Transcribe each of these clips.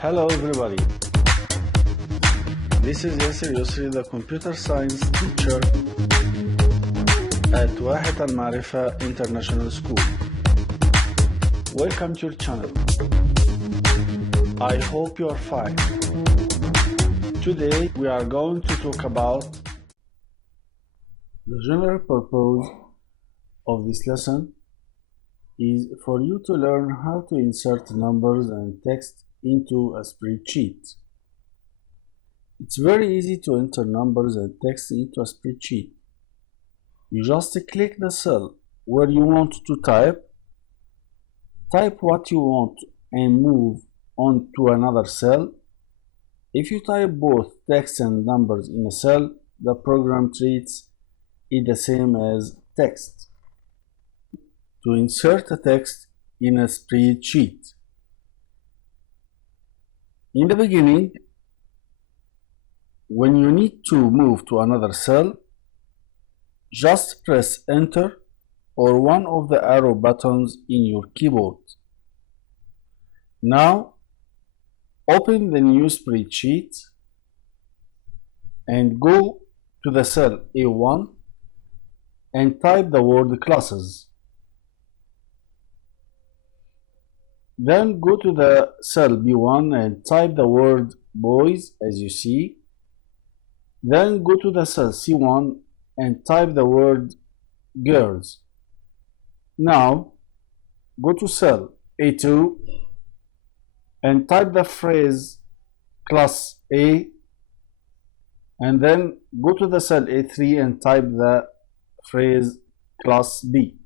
Hello everybody, this is Yasser Yusri, the computer science teacher at Wahed Al-Marifa International School. Welcome to your channel. I hope you are fine. Today we are going to talk about the general purpose of this lesson is for you to learn how to insert numbers and text into a spreadsheet. It's very easy to enter numbers and text into a spreadsheet. You just click the cell where you want to type what you want and move on to another cell. If you type both text and numbers in a cell, the program treats it the same as text. To insert a text in a spreadsheet, in the beginning, when you need to move to another cell, just press Enter or one of the arrow buttons in your keyboard. Now, open the new spreadsheet and go to the cell A1 and type the word classes. Then go to the cell B1 and type the word boys as you see. Then go to the cell C1 and type the word girls. Now go to cell A2 and type the phrase class A, and then go to the cell A3 and type the phrase class B.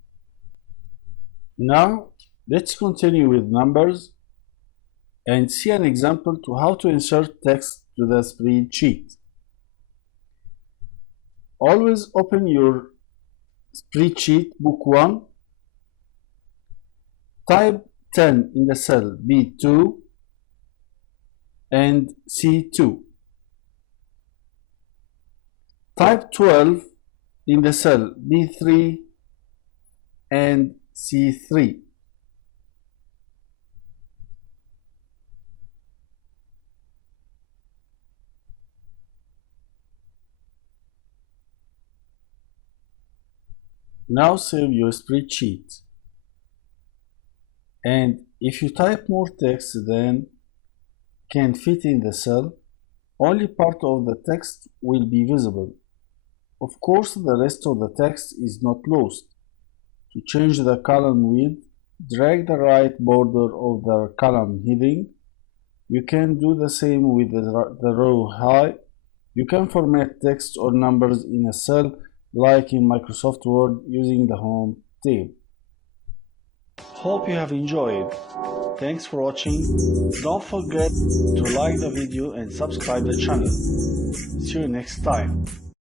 Now let's continue with numbers and see an example to how to insert text to the spreadsheet. Always open your spreadsheet book 1, type 10 in the cell B2 and C2. Type 12 in the cell B3 and C3. Now save your spreadsheet, and if you type more text than can fit in the cell, only part of the text will be visible. Of course, the rest of the text is not lost. To change the column width, drag the right border of the column heading. You can do the same with the row height. You can format text or numbers in a cell like in Microsoft Word using the Home tab. Hope you have enjoyed. Thanks for watching. Don't forget to like the video and subscribe the channel. See you next time.